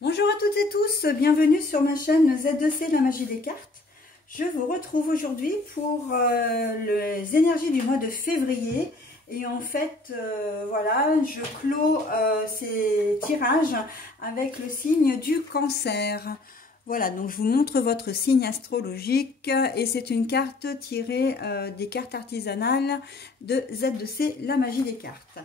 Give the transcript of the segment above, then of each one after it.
Bonjour à toutes et tous, bienvenue sur ma chaîne Z2C, la magie des cartes. Je vous retrouve aujourd'hui pour les énergies du mois de février. Et en fait, voilà, je clôt ces tirages avec le signe du Cancer. Voilà, donc je vous montre votre signe astrologique et c'est une carte tirée des cartes artisanales de Z2C, la magie des cartes.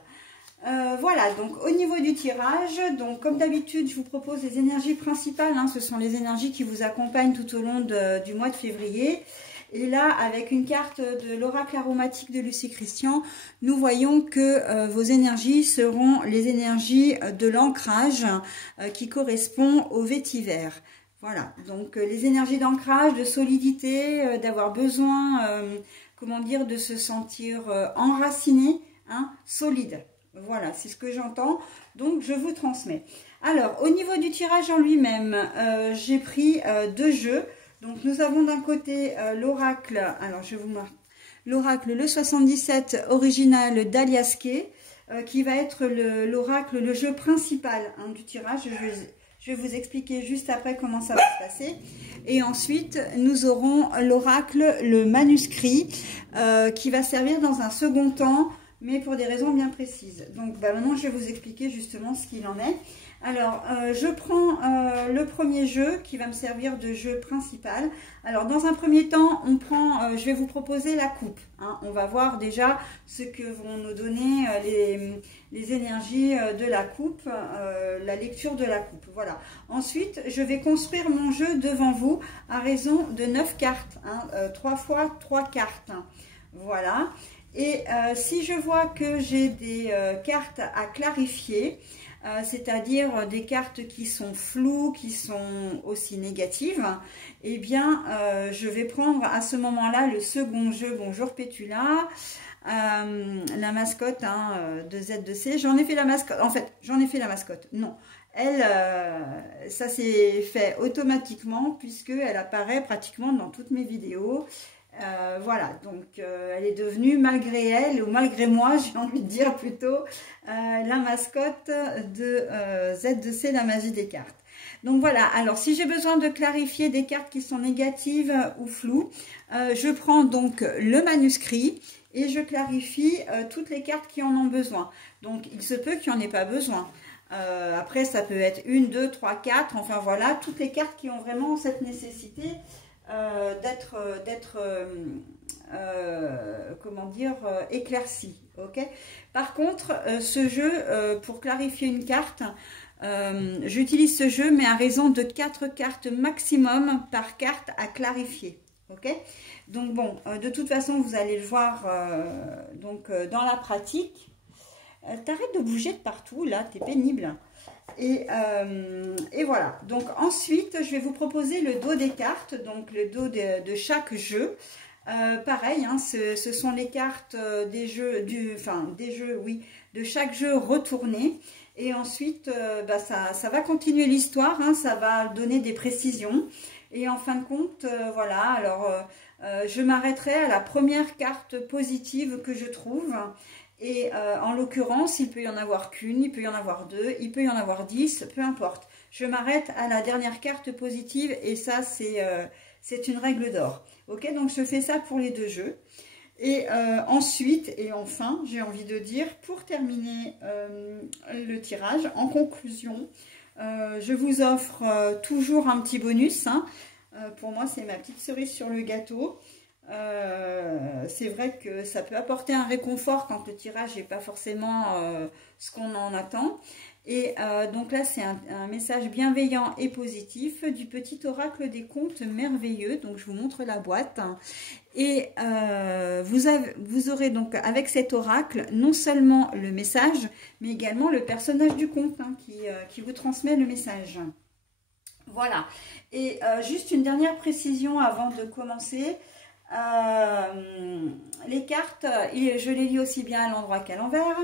Voilà, donc au niveau du tirage, donc comme d'habitude, je vous propose les énergies principales, hein, ce sont les énergies qui vous accompagnent tout au long du mois de février. Et là, avec une carte de l'oracle aromatique de Lucie Christian, nous voyons que vos énergies seront les énergies de l'ancrage qui correspond au vétiver. Voilà, donc les énergies d'ancrage, de solidité, d'avoir besoin, comment dire, de se sentir enraciné, hein, solide. Voilà, c'est ce que j'entends, donc je vous transmets. Alors, au niveau du tirage en lui-même, j'ai pris deux jeux. Donc, nous avons d'un côté l'oracle, alors je vous marque, l'oracle le 77 original d'Aliaske, qui va être l'oracle, le jeu principal hein, du tirage. Je vais vous expliquer juste après comment ça va se passer. Et ensuite, nous aurons l'oracle, le manuscrit, qui va servir dans un second temps, mais pour des raisons bien précises. Donc maintenant, je vais vous expliquer justement ce qu'il en est. Alors, je prends le premier jeu qui va me servir de jeu principal. Alors, dans un premier temps, on prend, je vais vous proposer la coupe. Hein. On va voir déjà ce que vont nous donner les énergies de la coupe, la lecture de la coupe. Voilà. Ensuite, je vais construire mon jeu devant vous à raison de 9 cartes. Hein, 3 fois 3 cartes. Voilà. Et si je vois que j'ai des cartes à clarifier, c'est-à-dire des cartes qui sont floues, qui sont aussi négatives, eh bien, je vais prendre à ce moment-là le second jeu, Bonjour Pétula, la mascotte hein, de Z2C. J'en ai fait la mascotte, en fait, j'en ai fait la mascotte, non. Elle, ça s'est fait automatiquement puisqu'elle apparaît pratiquement dans toutes mes vidéos. Voilà, donc elle est devenue, malgré elle, ou malgré moi, j'ai envie de dire plutôt, la mascotte de Z2C, la magie des cartes. Donc voilà, alors si j'ai besoin de clarifier des cartes qui sont négatives ou floues, je prends donc le manuscrit et je clarifie toutes les cartes qui en ont besoin. Donc il se peut qu'il n'y en ait pas besoin. Après, ça peut être 1, 2, 3, 4, enfin voilà, toutes les cartes qui ont vraiment cette nécessité d'être comment dire éclairci. Ok. Par contre, ce jeu pour clarifier une carte, j'utilise ce jeu mais à raison de 4 cartes maximum par carte à clarifier. Ok. Donc bon, de toute façon vous allez le voir donc dans la pratique. T'arrêtes de bouger de partout là, t'es pénible. Et voilà, donc ensuite je vais vous proposer le dos des cartes, donc le dos de chaque jeu. Pareil, hein, ce sont les cartes des jeux, oui, de chaque jeu retourné. Et ensuite, bah, ça va continuer l'histoire, hein, ça va donner des précisions. Et en fin de compte, voilà, alors je m'arrêterai à la première carte positive que je trouve. Et en l'occurrence, il peut y en avoir qu'une, il peut y en avoir deux, il peut y en avoir 10, peu importe. Je m'arrête à la dernière carte positive et ça, c'est une règle d'or. Ok, donc je fais ça pour les deux jeux. Et ensuite, et enfin, j'ai envie de dire, pour terminer le tirage, en conclusion, je vous offre toujours un petit bonus. Hein. Pour moi, c'est ma petite cerise sur le gâteau. C'est vrai que ça peut apporter un réconfort quand le tirage n'est pas forcément ce qu'on en attend. Et donc là, c'est un message bienveillant et positif du petit oracle des contes merveilleux. Donc, je vous montre la boîte. Et vous aurez donc avec cet oracle non seulement le message, mais également le personnage du conte hein, qui vous transmet le message. Voilà. Et juste une dernière précision avant de commencer. Les cartes, je les lis aussi bien à l'endroit qu'à l'envers.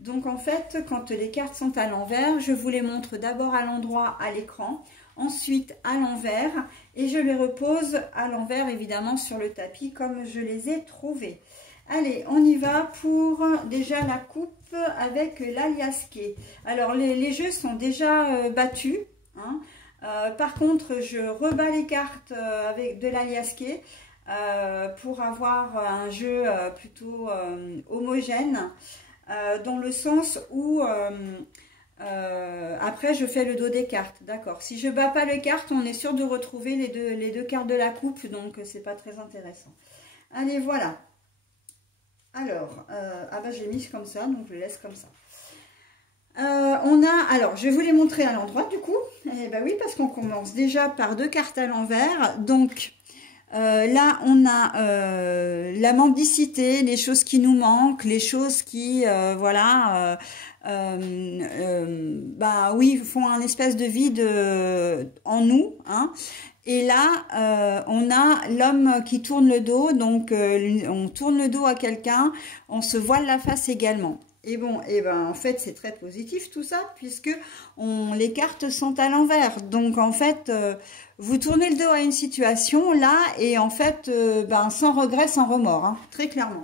Donc en fait, quand les cartes sont à l'envers, je vous les montre d'abord à l'endroit à l'écran, ensuite à l'envers, et je les repose à l'envers évidemment sur le tapis comme je les ai trouvées. Allez, on y va pour déjà la coupe avec l'Aliaske. Alors les jeux sont déjà battus. hein. Par contre, je rebats les cartes avec de l'aliasqué pour avoir un jeu plutôt homogène, dans le sens où après je fais le dos des cartes, d'accord. Si je bats pas les cartes, on est sûr de retrouver les deux cartes de la coupe, donc c'est pas très intéressant. Allez, voilà. Alors, ah bah j'ai mis comme ça, donc je le laisse comme ça. Alors je vais vous les montrer à l'endroit du coup. Et bah oui, parce qu'on commence déjà par 2 cartes à l'envers. Donc là on a la mendicité, les choses qui nous manquent, les choses qui voilà, bah oui, font un espèce de vide en nous, hein. Et là, on a l'homme qui tourne le dos, donc on tourne le dos à quelqu'un, on se voile la face également. Et bon, et ben en fait c'est très positif tout ça, puisque les cartes sont à l'envers. Donc en fait, vous tournez le dos à une situation là, et en fait, ben sans regret, sans remords, hein, très clairement.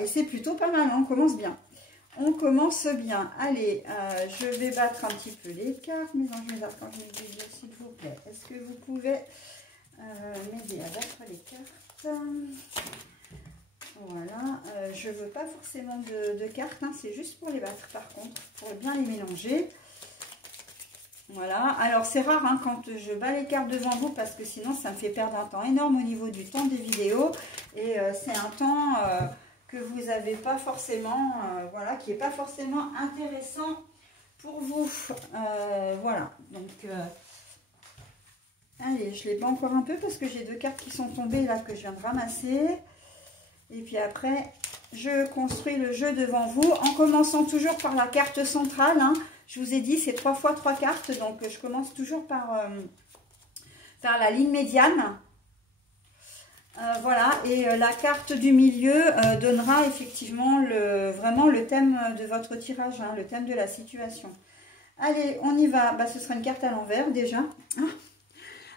Et c'est plutôt pas mal, hein, on commence bien. On commence bien. Allez, je vais battre un petit peu les cartes. Mais non, je vais battre quand je me dis, s'il vous plaît. Est-ce que vous pouvez m'aider à battre les cartes? Voilà. Je ne veux pas forcément de cartes, hein, c'est juste pour les battre par contre, pour bien les mélanger. Voilà. Alors, c'est rare hein, quand je bats les cartes devant vous, parce que sinon, ça me fait perdre un temps énorme au niveau du temps des vidéos. Et c'est un temps... que vous n'avez pas forcément, voilà, qui n'est pas forcément intéressant pour vous. Voilà, donc, allez, je les bats encore un peu parce que j'ai 2 cartes qui sont tombées là que je viens de ramasser. Et puis après, je construis le jeu devant vous en commençant toujours par la carte centrale, hein. Je vous ai dit, c'est 3 fois 3 cartes, donc je commence toujours par la ligne médiane. Voilà, et la carte du milieu donnera effectivement vraiment le thème de votre tirage, hein, le thème de la situation. Allez, on y va. Bah, ce sera une carte à l'envers déjà.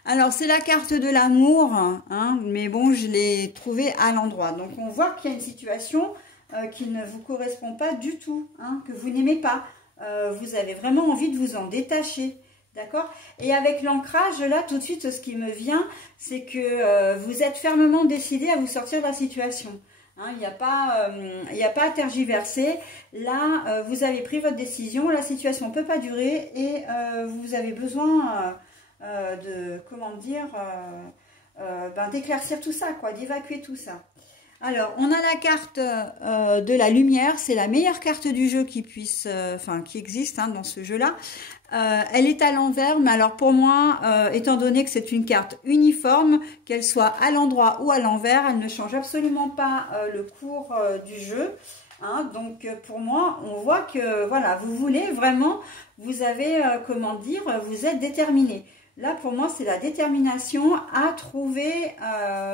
Alors, c'est la carte de l'amour, hein, mais bon, je l'ai trouvée à l'endroit. Donc, on voit qu'il y a une situation qui ne vous correspond pas du tout, hein, que vous n'aimez pas. Vous avez vraiment envie de vous en détacher. D'accord? Et avec l'ancrage, là, tout de suite, ce qui me vient, c'est que vous êtes fermement décidé à vous sortir de la situation. Hein, il n'y a pas à tergiverser. Là, vous avez pris votre décision, la situation ne peut pas durer et vous avez besoin comment dire, d'éclaircir tout ça, quoi, d'évacuer tout ça. Alors, on a la carte de la lumière, c'est la meilleure carte du jeu qui puisse, qui existe hein, dans ce jeu-là. Elle est à l'envers, mais alors pour moi, étant donné que c'est une carte uniforme, qu'elle soit à l'endroit ou à l'envers, elle ne change absolument pas le cours du jeu. Hein, donc pour moi, on voit que voilà, vous voulez vraiment, vous avez, comment dire, vous êtes déterminé. Là, pour moi, c'est la détermination à trouver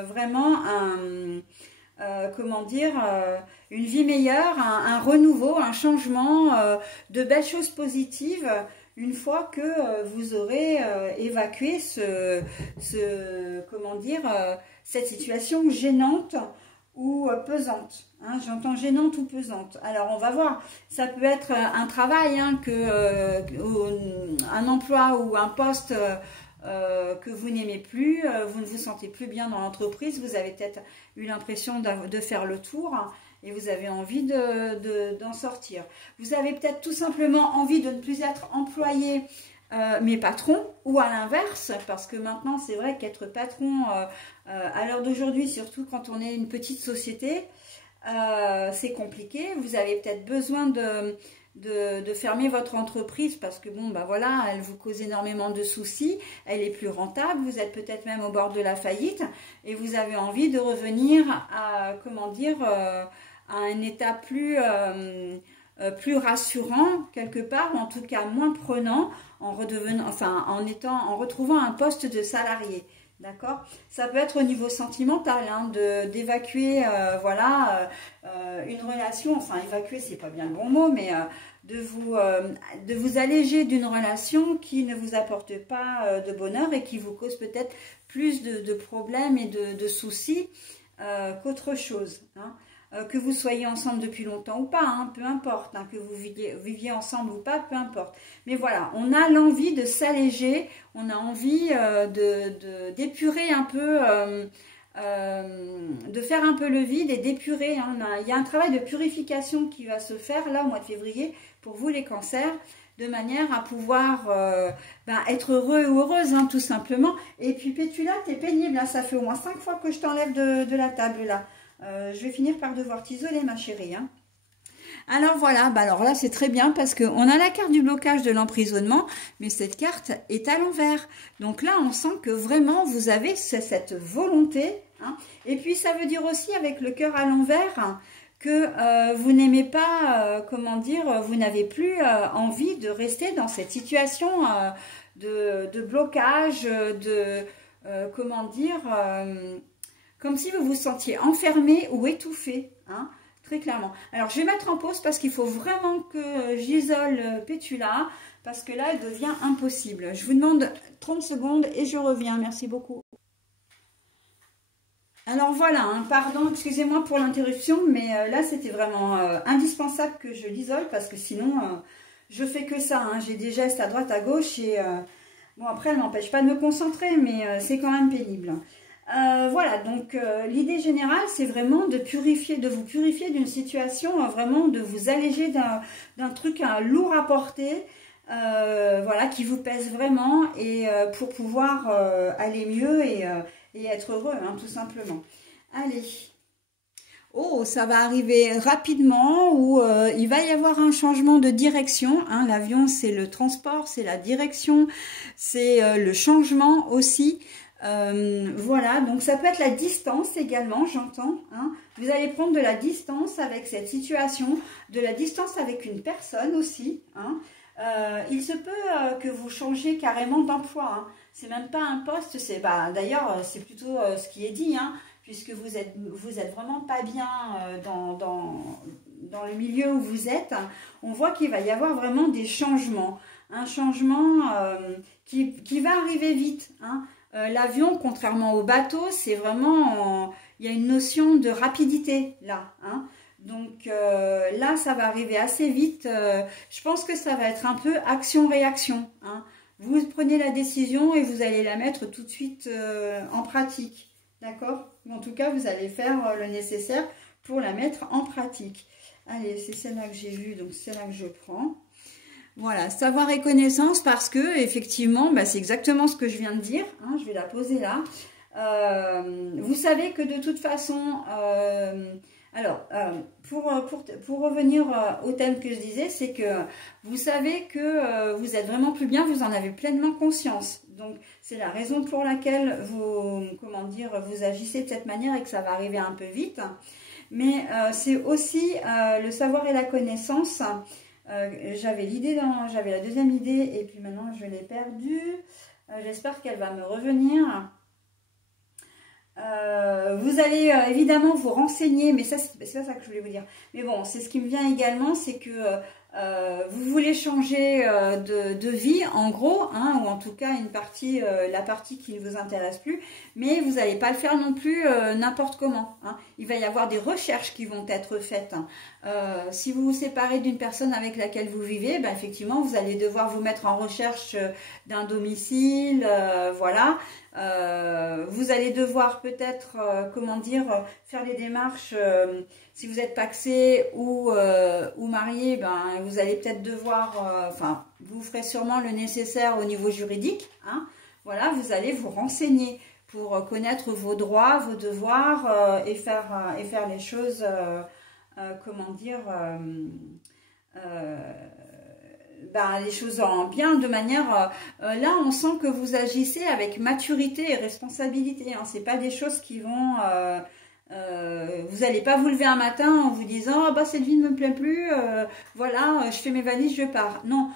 vraiment comment dire, une vie meilleure, un renouveau, un changement, de belles choses positives, une fois que vous aurez évacué comment dire, cette situation gênante ou pesante. Hein, j'entends gênante ou pesante. Alors, on va voir. Ça peut être un travail, hein, un emploi ou un poste que vous n'aimez plus, vous ne vous sentez plus bien dans l'entreprise, vous avez peut-être eu l'impression de faire le tour et vous avez envie d'en sortir. Vous avez peut-être tout simplement envie de ne plus être employé mais patron, ou à l'inverse, parce que maintenant c'est vrai qu'être patron à l'heure d'aujourd'hui, surtout quand on est une petite société, c'est compliqué. Vous avez peut-être besoin de fermer votre entreprise parce que bon, bah voilà, elle vous cause énormément de soucis, elle est plus rentable, vous êtes peut-être même au bord de la faillite et vous avez envie de revenir à, comment dire, à un état plus rassurant quelque part, ou en tout cas moins prenant, en retrouvant un poste de salarié. D'accord? Ça peut être au niveau sentimental, hein, d'évacuer, voilà, une relation, enfin évacuer c'est pas bien le bon mot, mais de vous alléger d'une relation qui ne vous apporte pas de bonheur et qui vous cause peut-être plus de problèmes et de soucis qu'autre chose. Hein. que vous soyez ensemble depuis longtemps ou pas, hein, peu importe, hein, que vous viviez ensemble ou pas, peu importe. Mais voilà, on a l'envie de s'alléger, on a envie d'épurer un peu, de faire un peu le vide et d'épurer. Hein. Il y a un travail de purification qui va se faire là au mois de février pour vous les cancers, de manière à pouvoir être heureux ou heureuse, hein, tout simplement. Et puis Pétula, t'es pénible, hein, ça fait au moins 5 fois que je t'enlève de la table là. Je vais finir par devoir t'isoler, ma chérie. Hein. Alors voilà, alors là c'est très bien parce qu'on a la carte du blocage de l'emprisonnement, mais cette carte est à l'envers. Donc là on sent que vraiment vous avez cette volonté. Hein. Et puis ça veut dire aussi avec le cœur à l'envers que vous n'aimez pas, comment dire, vous n'avez plus envie de rester dans cette situation de blocage, comment dire, comme si vous vous sentiez enfermé ou étouffé, hein, très clairement. Alors, je vais mettre en pause parce qu'il faut vraiment que j'isole Pétula, parce que là, elle devient impossible. Je vous demande 30 secondes et je reviens. Merci beaucoup. Alors voilà, hein, pardon, excusez-moi pour l'interruption, mais là, c'était vraiment indispensable que je l'isole, parce que sinon, je fais que ça. Hein, j'ai des gestes à droite, à gauche, et bon, après, elle m'empêche pas de me concentrer, mais c'est quand même pénible. Voilà, donc l'idée générale, c'est vraiment de purifier, de vous purifier d'une situation, vraiment de vous alléger d'un truc lourd à porter, voilà, qui vous pèse vraiment, et pour pouvoir aller mieux et être heureux, hein, tout simplement. Allez. Oh, ça va arriver rapidement, où il va y avoir un changement de direction. Hein. L'avion, c'est le transport, c'est la direction, c'est le changement aussi. Voilà, donc ça peut être la distance également, j'entends. Hein. Vous allez prendre de la distance avec cette situation, de la distance avec une personne aussi. Hein. Il se peut que vous changiez carrément d'emploi. Hein. C'est même pas un poste, c'est d'ailleurs c'est plutôt ce qui est dit, hein, puisque vous êtes vraiment pas bien dans le milieu où vous êtes. On voit qu'il va y avoir vraiment des changements, un changement qui va arriver vite. Hein. L'avion, contrairement au bateau, c'est vraiment, il y a une notion de rapidité là. Hein. Donc là, ça va arriver assez vite. Je pense que ça va être un peu action-réaction. Hein. Vous prenez la décision et vous allez la mettre tout de suite en pratique. D'accord? En tout cas, vous allez faire le nécessaire pour la mettre en pratique. Allez, c'est celle-là que j'ai vue, donc c'est celle-là que je prends. Voilà, savoir et connaissance, parce que effectivement, c'est exactement ce que je viens de dire. Hein, je vais la poser là. Vous savez que de toute façon, pour revenir au thème que je disais, c'est que vous savez que vous êtes vraiment plus bien, vous en avez pleinement conscience. Donc, c'est la raison pour laquelle vous, vous agissez de cette manière et que ça va arriver un peu vite. Mais c'est aussi le savoir et la connaissance. J'avais la deuxième idée et puis maintenant je l'ai perdue. J'espère qu'elle va me revenir. Vous allez évidemment vous renseigner, mais ça c'est pas ça que je voulais vous dire. Mais bon, c'est ce qui me vient également, c'est que vous voulez changer de vie en gros, hein, ou en tout cas une partie, la partie qui ne vous intéresse plus, mais vous n'allez pas le faire non plus n'importe comment. Hein. Il va y avoir des recherches qui vont être faites. Hein. Si vous vous séparez d'une personne avec laquelle vous vivez, effectivement vous allez devoir vous mettre en recherche d'un domicile, voilà. Vous allez devoir peut-être, faire les démarches, si vous êtes pacsé ou marié, vous allez peut-être devoir, vous ferez sûrement le nécessaire au niveau juridique, hein, voilà, vous allez vous renseigner pour connaître vos droits, vos devoirs et faire les choses, les choses en bien, de manière, là on sent que vous agissez avec maturité et responsabilité, hein. C'est pas des choses qui vont, vous n'allez pas vous lever un matin en vous disant cette vie ne me plaît plus, voilà, je fais mes valises, je pars. Non,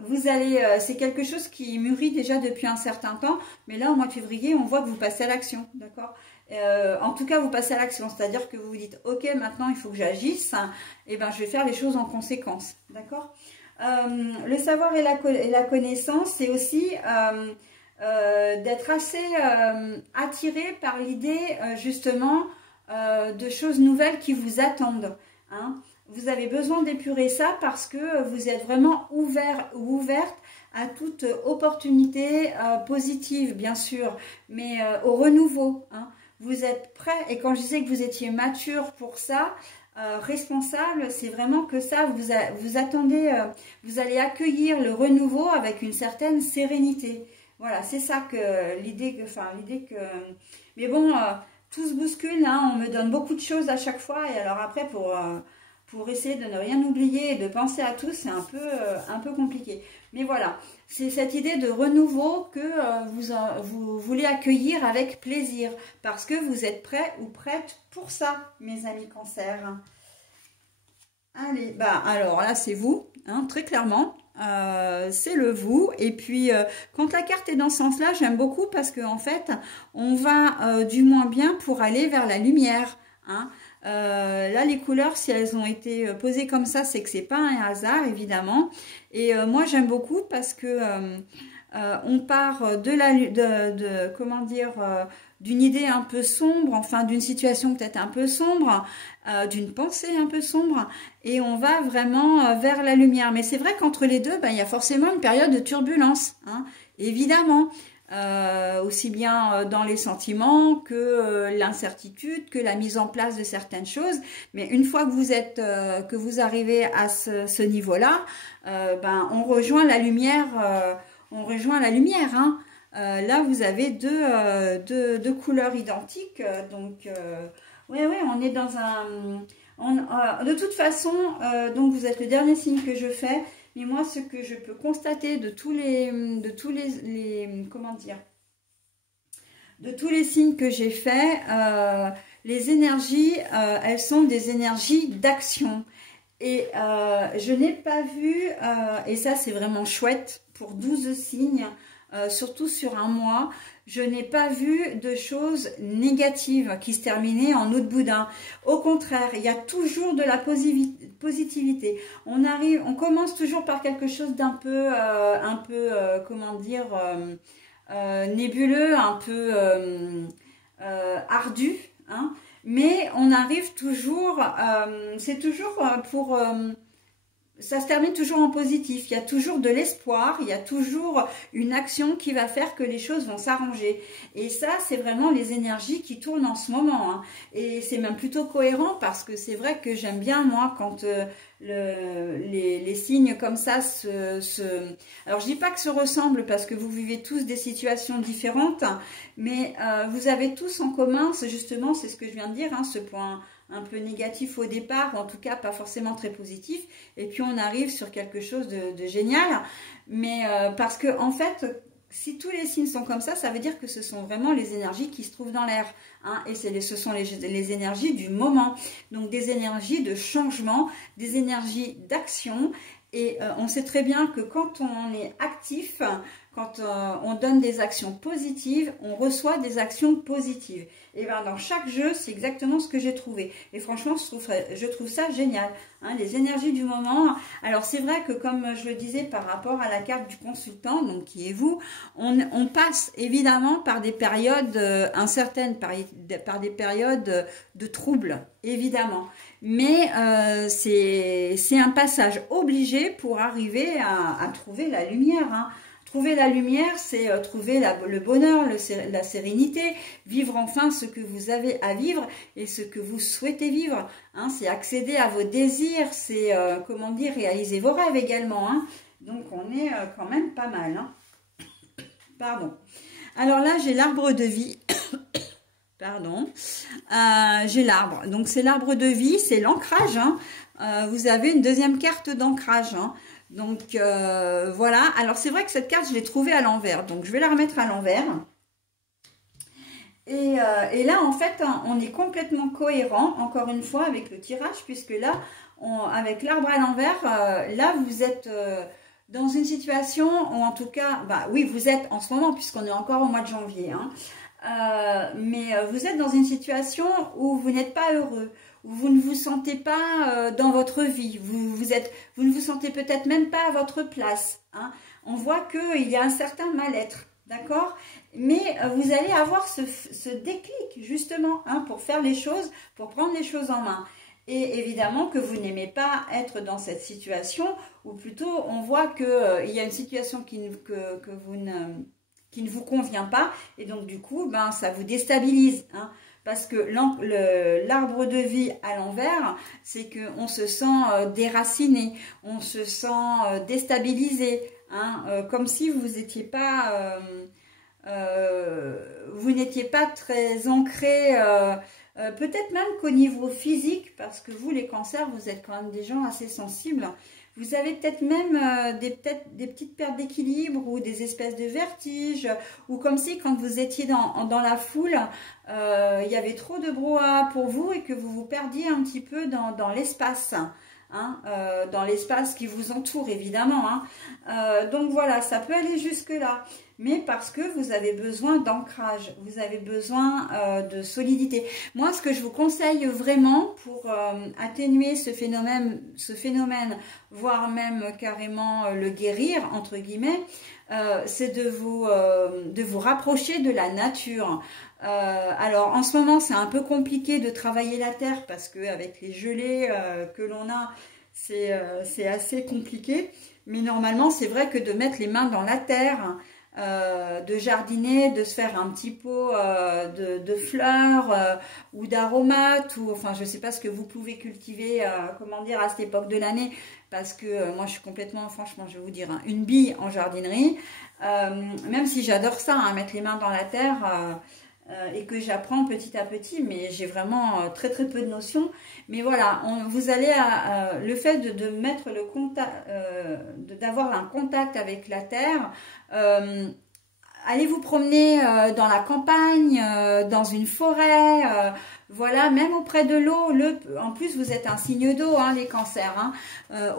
vous allez, c'est quelque chose qui mûrit déjà depuis un certain temps, mais là au mois de février on voit que vous passez à l'action, d'accord. En tout cas vous passez à l'action, c'est-à-dire que vous vous dites ok, maintenant il faut que j'agisse, hein, et je vais faire les choses en conséquence, d'accord. Le savoir et la connaissance, c'est aussi d'être assez attiré par l'idée justement de choses nouvelles qui vous attendent. Hein. Vous avez besoin d'épurer ça parce que vous êtes vraiment ouvert ou ouverte à toute opportunité positive, bien sûr, mais au renouveau. Hein. Vous êtes prêt, et quand je disais que vous étiez mature pour ça, responsable, c'est vraiment que ça, vous attendez, vous allez accueillir le renouveau avec une certaine sérénité. Voilà, c'est ça que l'idée que... Mais bon, tout se bouscule, hein, on me donne beaucoup de choses à chaque fois, et alors après, pour essayer de ne rien oublier et de penser à tout, c'est un peu compliqué. Mais voilà, c'est cette idée de renouveau que vous voulez accueillir avec plaisir, parce que vous êtes prêt ou prête pour ça, mes amis Cancer. Allez, bah alors là, c'est vous, hein, très clairement. C'est le vous, et puis quand la carte est dans ce sens là, j'aime beaucoup parce que en fait on va du moins bien pour aller vers la lumière, hein. Là les couleurs, si elles ont été posées comme ça, c'est que c'est pas un hasard évidemment, et moi j'aime beaucoup parce que on part comment dire, d'une idée un peu sombre, enfin d'une situation peut-être un peu sombre, d'une pensée un peu sombre, et on va vraiment vers la lumière. Mais c'est vrai qu'entre les deux, ben, il y a forcément une période de turbulence, hein, évidemment, aussi bien dans les sentiments que l'incertitude, que la mise en place de certaines choses. Mais une fois que vous arrivez à ce niveau-là, ben, on rejoint la lumière. Hein. Là, vous avez deux couleurs identiques. Donc, oui, on est dans un... de toute façon, donc vous êtes le dernier signe que je fais. Mais moi, ce que je peux constater de tous les comment dire, de tous les signes que j'ai faits, les énergies, elles sont des énergies d'action. Et je n'ai pas vu, et ça c'est vraiment chouette, pour 12 signes, surtout sur un mois, je n'ai pas vu de choses négatives qui se terminaient en eau de boudin. Au contraire, il y a toujours de la positivité. On commence toujours par quelque chose d'un peu, comment dire, nébuleux, un peu ardu, hein. Mais on arrive toujours, c'est toujours pour... ça se termine toujours en positif, il y a toujours de l'espoir, il y a toujours une action qui va faire que les choses vont s'arranger. Et ça, c'est vraiment les énergies qui tournent en ce moment, hein. Et c'est même plutôt cohérent parce que c'est vrai que j'aime bien, moi, quand les signes comme ça Alors, je dis pas que se ressemblent parce que vous vivez tous des situations différentes, mais vous avez tous en commun, c'est justement, c'est ce que je viens de dire, hein, ce point un peu négatif au départ, ou en tout cas pas forcément très positif, et puis on arrive sur quelque chose de génial, mais parce que en fait, si tous les signes sont comme ça veut dire que ce sont vraiment les énergies qui se trouvent dans l'air, hein, et ce sont les énergies du moment, donc des énergies de changement, des énergies d'action, et on sait très bien que quand on est actif, quand on donne des actions positives, on reçoit des actions positives. Et bien dans chaque jeu, c'est exactement ce que j'ai trouvé. Et franchement, je trouve ça génial, hein, les énergies du moment. Alors c'est vrai que comme je le disais par rapport à la carte du consultant, donc qui est vous, on passe évidemment par des périodes incertaines, par des périodes de troubles, évidemment. Mais c'est un passage obligé pour arriver à trouver la lumière, hein. Trouver la lumière, c'est trouver le bonheur, la sérénité, vivre enfin ce que vous avez à vivre et ce que vous souhaitez vivre, hein. C'est accéder à vos désirs, c'est, comment dire, réaliser vos rêves également, hein. Donc, on est quand même pas mal, hein. Pardon. Alors là, j'ai l'arbre de vie. Pardon. J'ai l'arbre. Donc, c'est l'arbre de vie, c'est l'ancrage, hein. Vous avez une deuxième carte d'ancrage, hein. Donc, voilà. Alors, c'est vrai que cette carte, je l'ai trouvée à l'envers. Donc, je vais la remettre à l'envers. Et là, en fait, on est complètement cohérent, encore une fois, avec le tirage, puisque là, avec l'arbre à l'envers, là, vous êtes dans une situation, ou en tout cas, bah oui, vous êtes en ce moment, puisqu'on est encore au mois de janvier, hein. Mais vous êtes dans une situation où vous n'êtes pas heureux, où vous ne vous sentez pas dans votre vie, vous ne vous sentez peut-être même pas à votre place, hein. On voit qu'il y a un certain mal-être, d'accord? Mais vous allez avoir ce déclic, justement, hein, pour faire les choses, pour prendre les choses en main. Et évidemment que vous n'aimez pas être dans cette situation, ou plutôt on voit qu'il y a une situation qui ne vous convient pas, et donc du coup, ben, ça vous déstabilise, hein. Parce que l'arbre de vie à l'envers, c'est qu'on se sent déraciné, on se sent déstabilisé, hein, comme si vous n'étiez pas très ancré, peut-être même qu'au niveau physique, parce que vous, les cancers, vous êtes quand même des gens assez sensibles. Vous avez peut-être même des petites pertes d'équilibre ou des espèces de vertiges, ou comme si quand vous étiez dans la foule, il y avait trop de brouhaha pour vous et que vous vous perdiez un petit peu dans l'espace, hein, dans l'espace qui vous entoure évidemment, hein. Donc voilà, ça peut aller jusque-là. Mais parce que vous avez besoin d'ancrage, vous avez besoin de solidité. Moi, ce que je vous conseille vraiment pour atténuer ce phénomène, voire même carrément le guérir, entre guillemets, c'est de vous rapprocher de la nature. Alors, en ce moment, c'est un peu compliqué de travailler la terre parce qu'avec les gelées que l'on a, c'est assez compliqué. Mais normalement, c'est vrai que de mettre les mains dans la terre, de jardiner, de se faire un petit pot de fleurs ou d'aromates, ou enfin je sais pas ce que vous pouvez cultiver, comment dire, à cette époque de l'année, parce que moi je suis complètement, franchement je vais vous dire, hein, une bille en jardinerie, même si j'adore ça, hein, mettre les mains dans la terre, et que j'apprends petit à petit, mais j'ai vraiment très peu de notions. Mais voilà, vous allez le fait de mettre le contact, d'avoir un contact avec la terre. Allez vous promener dans la campagne, dans une forêt, voilà, même auprès de l'eau. En plus, vous êtes un signe d'eau, hein, les cancers, hein.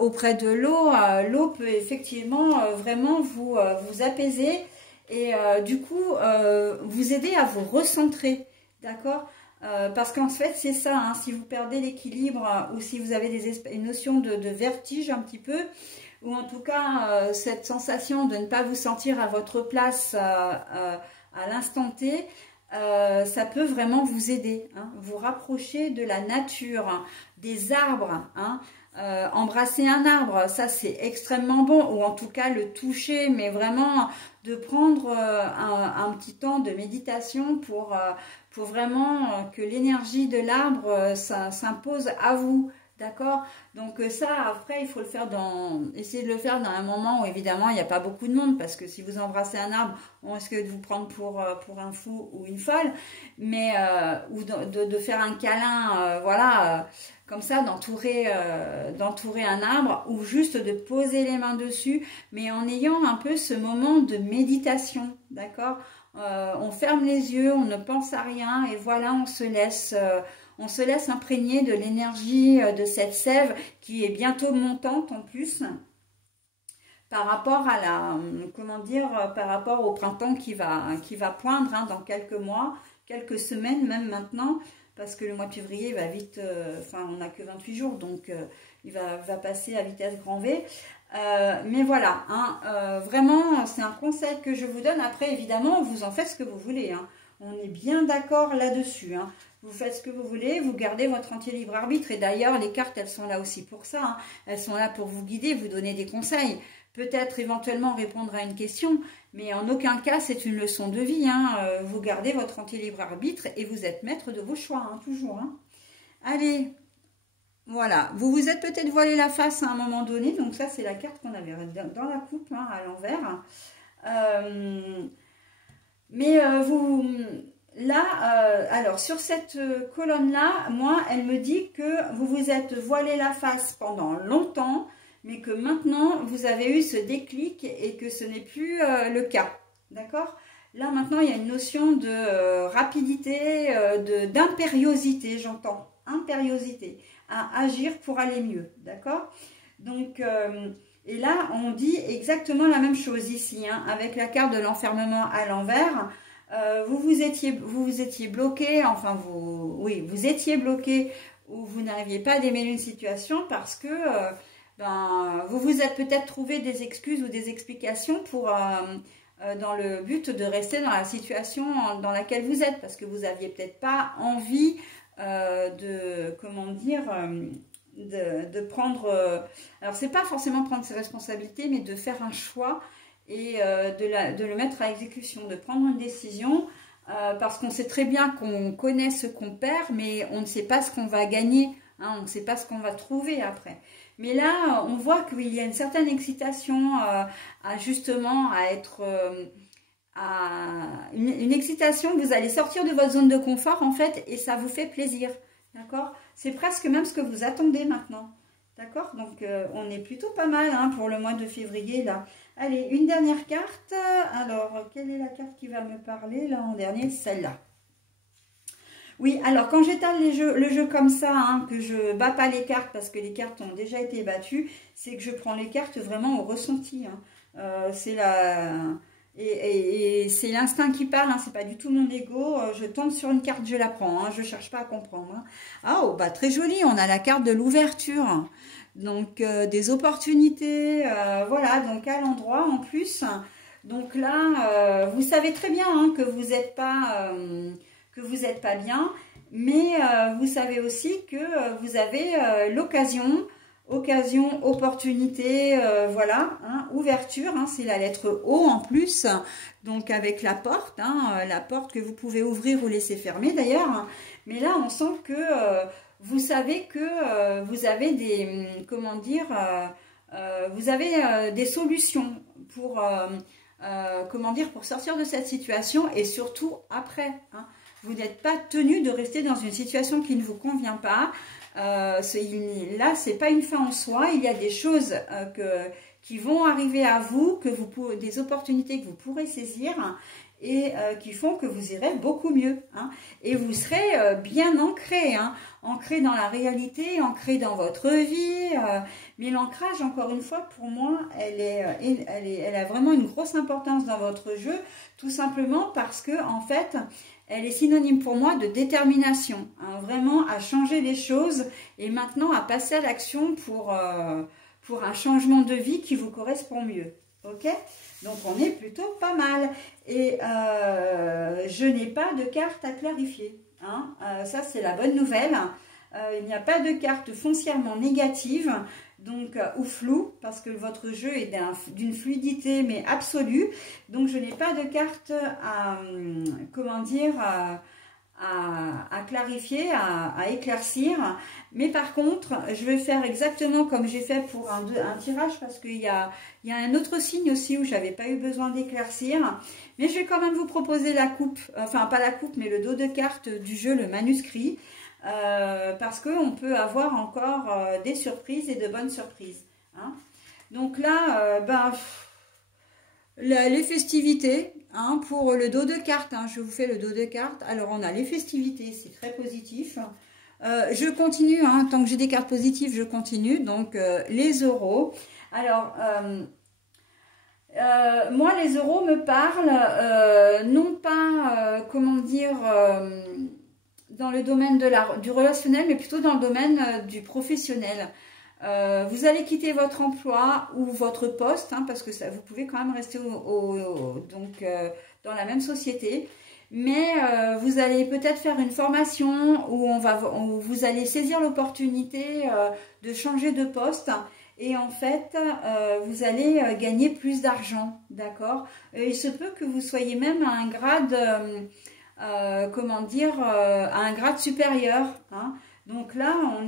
Auprès de l'eau, l'eau peut effectivement vraiment vous apaiser. Et du coup, vous aider à vous recentrer, d'accord? Parce qu'en fait, c'est ça, hein, si vous perdez l'équilibre ou si vous avez une notion de vertige un petit peu, ou en tout cas, cette sensation de ne pas vous sentir à votre place à l'instant T, ça peut vraiment vous aider, hein, vous rapprocher de la nature, hein, des arbres, hein. Embrasser un arbre, ça c'est extrêmement bon, ou en tout cas le toucher, mais vraiment de prendre un petit temps de méditation pour vraiment que l'énergie de l'arbre s'impose à vous, d'accord? Donc ça, après, il faut le faire essayer de le faire dans un moment où évidemment il n'y a pas beaucoup de monde, parce que si vous embrassez un arbre, on risque de vous prendre pour un fou ou une folle, mais ou de faire un câlin, voilà, comme ça, d'entourer un arbre, ou juste de poser les mains dessus, mais en ayant un peu ce moment de méditation, d'accord? On ferme les yeux, on ne pense à rien, et voilà, on se laisse imprégner de l'énergie de cette sève qui est bientôt montante en plus, par rapport à par rapport au printemps qui va poindre, hein, dans quelques mois, quelques semaines même maintenant, parce que le mois de février va vite, enfin on n'a que 28 jours, donc il va passer à vitesse grand V. Mais voilà, hein, vraiment c'est un conseil que je vous donne. Après évidemment vous en faites ce que vous voulez, hein. On est bien d'accord là-dessus, hein. Vous faites ce que vous voulez, vous gardez votre entier libre arbitre, et d'ailleurs les cartes elles sont là aussi pour ça, hein. Elles sont là pour vous guider, vous donner des conseils, peut-être éventuellement répondre à une question, mais en aucun cas c'est une leçon de vie, hein. Vous gardez votre entier libre arbitre et vous êtes maître de vos choix, hein, toujours, hein. Allez, voilà, vous vous êtes peut-être voilé la face à un moment donné, donc ça c'est la carte qu'on avait dans la coupe, hein, à l'envers. Mais là, alors sur cette colonne-là, moi, elle me dit que vous vous êtes voilé la face pendant longtemps, mais que maintenant, vous avez eu ce déclic et que ce n'est plus le cas, d'accord? Là, maintenant, il y a une notion de rapidité, d'impériosité, j'entends, impériosité, à agir pour aller mieux, d'accord? Donc, et là, on dit exactement la même chose ici, hein, avec la carte de l'enfermement à l'envers. Vous vous étiez bloqué, enfin, vous étiez bloqué, ou vous n'arriviez pas à démêler une situation parce que vous vous êtes peut-être trouvé des excuses ou des explications pour dans le but de rester dans la situation dans laquelle vous êtes, parce que vous aviez peut-être pas envie comment dire, de prendre, alors c'est pas forcément prendre ses responsabilités, mais de faire un choix et de le mettre à exécution, de prendre une décision, parce qu'on sait très bien qu'on connaît ce qu'on perd, mais on ne sait pas ce qu'on va gagner, hein, on ne sait pas ce qu'on va trouver après. Mais là, on voit qu'il y a une certaine excitation justement à être... une excitation, vous allez sortir de votre zone de confort en fait, et ça vous fait plaisir, d'accord? C'est presque même ce que vous attendez maintenant, d'accord? Donc on est plutôt pas mal hein, pour le mois de février là. Allez, une dernière carte. Alors, quelle est la carte qui va me parler là en dernier? Celle-là. Oui, alors quand j'étale le jeu comme ça, hein, que je bats pas les cartes parce que les cartes ont déjà été battues, c'est que je prends les cartes vraiment au ressenti. Hein. C'est la... Et c'est l'instinct qui parle, hein, c'est pas du tout mon ego. Je tombe sur une carte, je la prends, hein, je cherche pas à comprendre. Hein. Ah, oh, bah très joli, on a la carte de l'ouverture. Donc des opportunités, voilà, donc à l'endroit en plus. Donc là, vous savez très bien hein, que vous n'êtes pas bien, mais vous savez aussi que vous avez l'occasion, opportunité, voilà, hein, ouverture, hein, c'est la lettre O en plus, donc avec la porte que vous pouvez ouvrir ou laisser fermer d'ailleurs, hein. Mais là on sent que vous savez que vous avez des, comment dire, vous avez des solutions pour, comment dire, pour sortir de cette situation et surtout après, hein. Vous n'êtes pas tenu de rester dans une situation qui ne vous convient pas. Là, c'est pas une fin en soi. Il y a des choses qui vont arriver à vous, des opportunités que vous pourrez saisir et qui font que vous irez beaucoup mieux. Hein. Et vous serez bien ancré, hein, ancré dans la réalité, ancré dans votre vie. Mais l'ancrage, encore une fois, pour moi, elle a vraiment une grosse importance dans votre jeu, tout simplement parce que, en fait, elle est synonyme pour moi de détermination, hein, vraiment à changer les choses et maintenant à passer à l'action pour un changement de vie qui vous correspond mieux. Ok? Donc on est plutôt pas mal. Et je n'ai pas de carte à clarifier. Hein. Ça c'est la bonne nouvelle. Il n'y a pas de carte foncièrement négative. Donc, ou flou, parce que votre jeu est d'une fluidité, mais absolue. Donc, je n'ai pas de carte à, comment dire, à clarifier, à éclaircir. Mais par contre, je vais faire exactement comme j'ai fait pour un tirage, parce qu'il y a un autre signe aussi où je n'avais pas eu besoin d'éclaircir. Mais je vais quand même vous proposer la coupe, enfin pas la coupe, mais le dos de carte du jeu, le manuscrit. Parce qu'on peut avoir encore des surprises et de bonnes surprises. Hein. Donc là, les festivités, hein, pour le dos de carte, hein, je vous fais le dos de carte. Alors on a les festivités, c'est très positif. Je continue, hein, tant que j'ai des cartes positives, je continue. Donc les euros. Alors, moi les euros me parlent, non pas, comment dire... dans le domaine du relationnel, mais plutôt dans le domaine du professionnel. Vous allez quitter votre emploi ou votre poste, hein, parce que ça, vous pouvez quand même rester dans la même société. Mais vous allez peut-être faire une formation où vous allez saisir l'opportunité de changer de poste. Et en fait, vous allez gagner plus d'argent, d'accord? Il se peut que vous soyez même à un grade... comment dire, à un grade supérieur. Hein. Donc là, on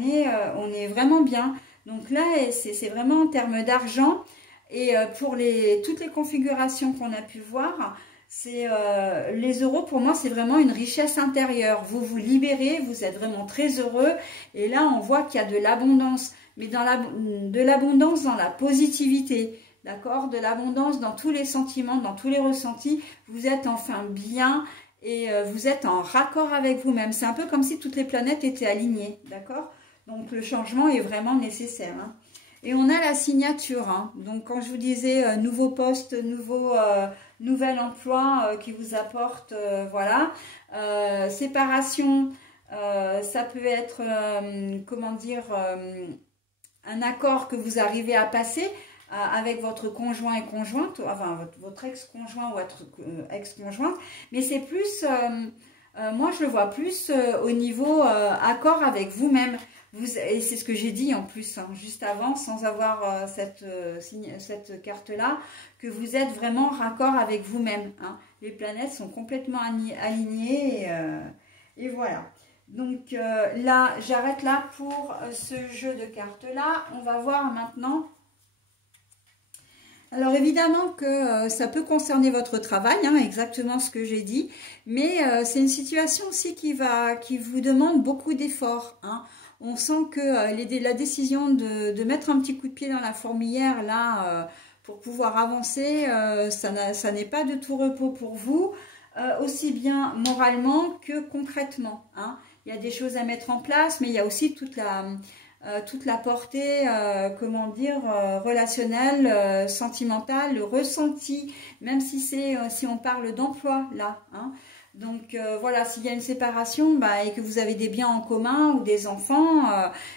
est vraiment bien. Donc là, c'est vraiment en termes d'argent. Et pour toutes les configurations qu'on a pu voir, les euros, pour moi, c'est vraiment une richesse intérieure. Vous vous libérez, vous êtes vraiment très heureux. Et là, on voit qu'il y a de l'abondance. Mais de l'abondance dans la positivité. D'accord? De l'abondance dans tous les sentiments, dans tous les ressentis. Vous êtes enfin bien. Et vous êtes en raccord avec vous-même. C'est un peu comme si toutes les planètes étaient alignées, d'accord? Donc le changement est vraiment nécessaire. Hein. Et on a la signature. Hein. Donc quand je vous disais nouveau poste, nouvel emploi qui vous apporte, voilà. Séparation, ça peut être, comment dire, un accord que vous arrivez à passer. avec votre conjoint et conjointe, enfin votre ex-conjoint ou votre ex-conjointe, mais c'est plus, moi je le vois plus au niveau accord avec vous-même. Et c'est ce que j'ai dit en plus, hein, juste avant, sans avoir cette carte-là, que vous êtes vraiment raccord avec vous-même. Hein. Les planètes sont complètement alignées et voilà. Donc là, j'arrête là pour ce jeu de cartes-là. On va voir maintenant. Alors évidemment que ça peut concerner votre travail, hein, exactement ce que j'ai dit, mais c'est une situation aussi qui vous demande beaucoup d'efforts. Hein. On sent que la décision de mettre un petit coup de pied dans la fourmilière là pour pouvoir avancer, ça n'est pas de tout repos pour vous, aussi bien moralement que concrètement. Hein. Il y a des choses à mettre en place, mais il y a aussi toute la portée, comment dire, relationnelle, sentimentale, le ressenti, même si on parle d'emploi là. Hein. Donc voilà, s'il y a une séparation et que vous avez des biens en commun ou des enfants,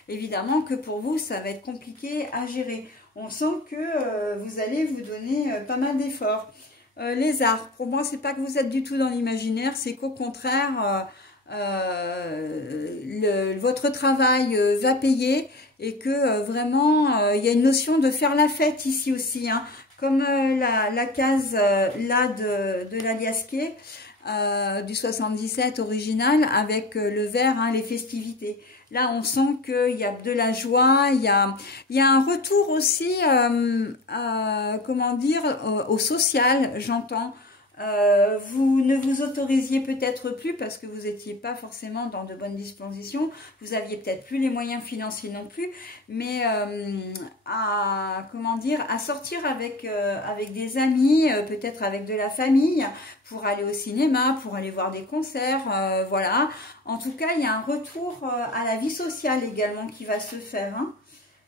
évidemment que pour vous, ça va être compliqué à gérer. On sent que vous allez vous donner pas mal d'efforts. Les arts, pour moi, c'est pas que vous êtes du tout dans l'imaginaire, c'est qu'au contraire... votre travail va payer et que vraiment il y a une notion de faire la fête ici aussi, hein, comme la case là de l'Aliasqué du 77 original avec le vert, hein, les festivités. Là, on sent qu'il y a de la joie, il y a un retour aussi, comment dire, au social, j'entends. Vous ne vous autorisiez peut-être plus parce que vous n'étiez pas forcément dans de bonnes dispositions, vous aviez peut-être plus les moyens financiers non plus, mais comment dire, à sortir avec des amis, peut-être avec de la famille, pour aller au cinéma, pour aller voir des concerts, voilà. En tout cas, il y a un retour à la vie sociale également qui va se faire, hein.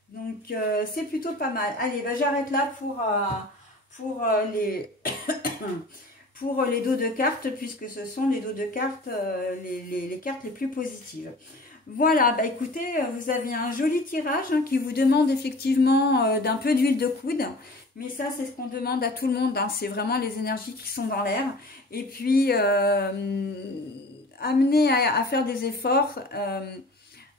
Donc c'est plutôt pas mal. Allez, j'arrête là pour les... pour les dos de cartes, puisque ce sont les dos de cartes, les cartes les plus positives. Voilà, écoutez, vous avez un joli tirage, hein, qui vous demande effectivement d'un peu d'huile de coude. Mais ça, c'est ce qu'on demande à tout le monde, hein, c'est vraiment les énergies qui sont dans l'air. Et puis, amener à faire des efforts,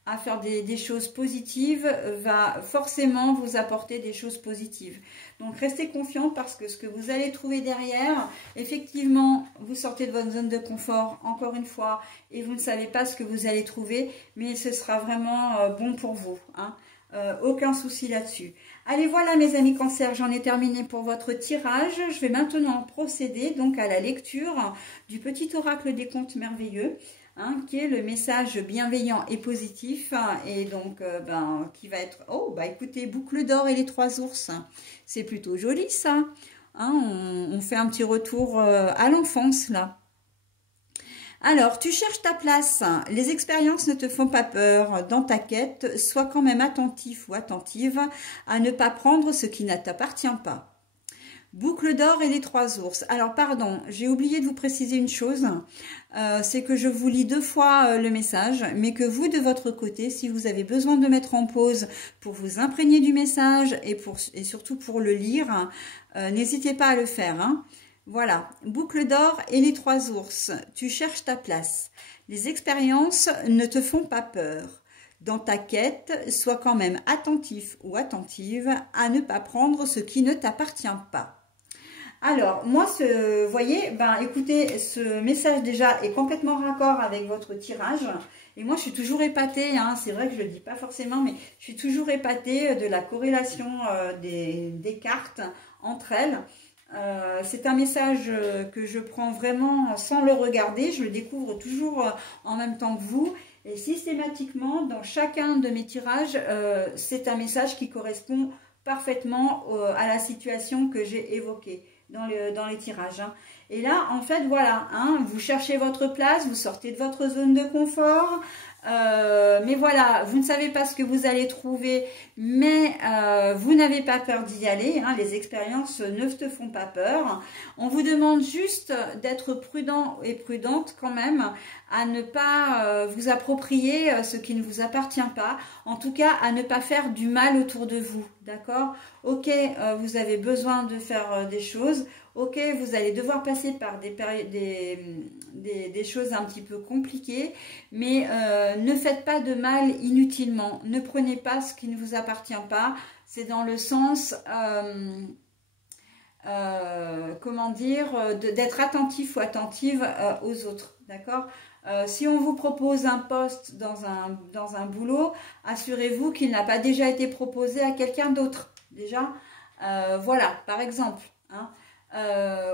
à faire des choses positives, va forcément vous apporter des choses positives. Donc restez confiant parce que ce que vous allez trouver derrière, effectivement, vous sortez de votre zone de confort, encore une fois, et vous ne savez pas ce que vous allez trouver, mais ce sera vraiment bon pour vous, hein. Aucun souci là-dessus. Allez, voilà mes amis Cancer, j'en ai terminé pour votre tirage. Je vais maintenant procéder donc à la lecture du petit oracle des contes merveilleux. Hein, qui est le message bienveillant et positif, hein, et donc qui va être, écoutez, boucle d'or et les 3 ours, c'est plutôt joli ça, hein, on fait un petit retour à l'enfance là. Alors, tu cherches ta place, les expériences ne te font pas peur, dans ta quête, sois quand même attentif ou attentive à ne pas prendre ce qui ne t'appartient pas. Boucle d'or et les 3 ours. Alors, pardon, j'ai oublié de vous préciser une chose. C'est que je vous lis 2 fois le message, mais que vous, de votre côté, si vous avez besoin de mettre en pause pour vous imprégner du message et surtout pour le lire, n'hésitez pas à le faire, hein. Voilà, boucle d'or et les 3 ours. Tu cherches ta place. Les expériences ne te font pas peur. Dans ta quête, sois quand même attentif ou attentive à ne pas prendre ce qui ne t'appartient pas. Alors, moi, vous voyez, écoutez, ce message déjà est complètement raccord avec votre tirage. Et moi, je suis toujours épatée, hein, c'est vrai que je ne le dis pas forcément, mais je suis toujours épatée de la corrélation des cartes entre elles. C'est un message que je prends vraiment sans le regarder, je le découvre toujours en même temps que vous. Et systématiquement, dans chacun de mes tirages, c'est un message qui correspond parfaitement à la situation que j'ai évoquée dans les tirages, hein. Et là, en fait, voilà, hein, vous cherchez votre place, vous sortez de votre zone de confort, mais voilà, vous ne savez pas ce que vous allez trouver, mais vous n'avez pas peur d'y aller, hein, les expériences ne te font pas peur. On vous demande juste d'être prudent et prudente quand même, à ne pas vous approprier ce qui ne vous appartient pas, en tout cas à ne pas faire du mal autour de vous, d'accord? Ok, vous avez besoin de faire des choses. Ok, vous allez devoir passer par des périodes, des choses un petit peu compliquées, mais ne faites pas de mal inutilement. Ne prenez pas ce qui ne vous appartient pas. C'est dans le sens, comment dire, d'être attentif ou attentive aux autres, d'accord? Si on vous propose un poste dans un boulot, assurez-vous qu'il n'a pas déjà été proposé à quelqu'un d'autre, déjà. Voilà, par exemple, hein.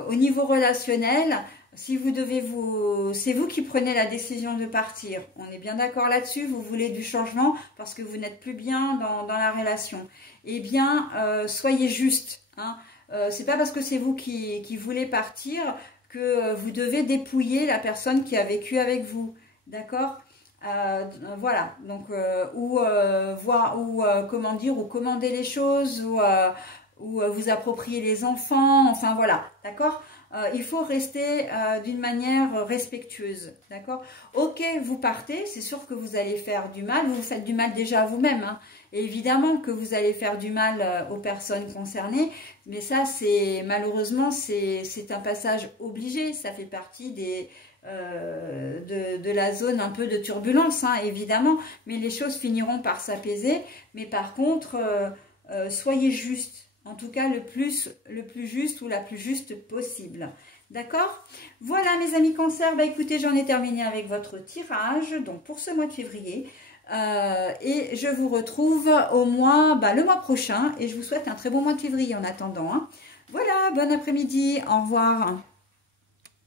Au niveau relationnel, si vous devez c'est vous qui prenez la décision de partir. On est bien d'accord là-dessus, vous voulez du changement parce que vous n'êtes plus bien dans la relation. Eh bien, soyez juste, hein. C'est pas parce que c'est vous qui voulez partir que vous devez dépouiller la personne qui a vécu avec vous, d'accord? Voilà, donc comment dire, ou commander les choses, ou vous approprier les enfants, enfin voilà, d'accord? Il faut rester d'une manière respectueuse, d'accord? Ok, vous partez, c'est sûr que vous allez faire du mal, vous faites du mal déjà à vous-même, hein. Et évidemment que vous allez faire du mal aux personnes concernées, mais ça, malheureusement, c'est un passage obligé, ça fait partie de la zone un peu de turbulence, hein, évidemment, mais les choses finiront par s'apaiser. Mais par contre, soyez juste, en tout cas le plus juste ou la plus juste possible. D'accord? Voilà mes amis Cancer, bah écoutez, j'en ai terminé avec votre tirage, donc pour ce mois de février. Et je vous retrouve le mois prochain, et je vous souhaite un très bon mois de février en attendant, hein. Voilà, bon après-midi, au revoir.